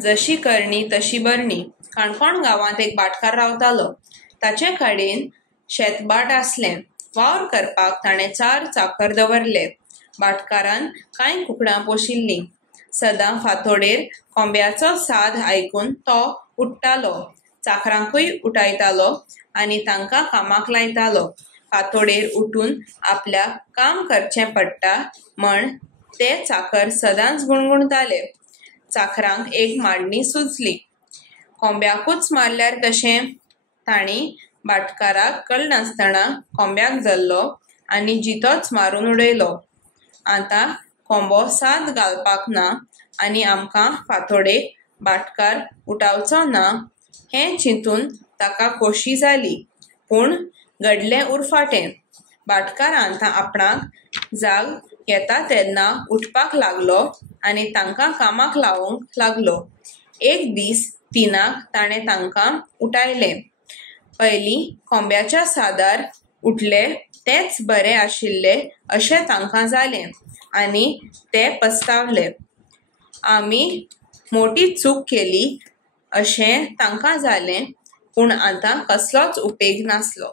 जशी करणी तशी बरणी. काणकोण गावात एक भाटकार रावतालो. ताचे कडेन शेतबाट आसलें. वावर करपाक ताणें 4 चाकर दवरले. भाटकारान कांय कुकडां पोशिल्लीं. सदां फांतोडेर कोंब्याचो साद आयकून तो उठ्ठालो. चाकरांकूय उठयतालो आनी तांकां कामाक लायतालो. फांतोडेर उठून आपल्याक काम करचें पडटा म्हण ते चाकर सदांच गुणगुणताले. चाकरांक एक मांडणी सुचली. कोंब्याकूच मारल्यार कशें? तांणी भाटकाराक कळनासतना कोंब्याक धरलो आनी जितोच मारून उडयलो. आतां कोंबो साद घालपाक ना आनी आमकां फांतोडेक भाटकार उठावचो ना हें चिंतून ताका खोशी जाली. पूण घडलें उरफाटें. भाटकार आतां आपणाक जाग येता तेन्ना उठपाक लागलो आनी तांकां कामाक लावंक लागलो. एक दीस तिनाक ताणें तांकां उठयलें. पयलीं कोंब्याच्या सादार उठले तेंच बरें आशिल्ले अशें तांकां जालें आनी ते पस्तावले. आमी मोठी चूक केली अशें तांकां जालें, पूण आतां कसलोच उपेग नासलो.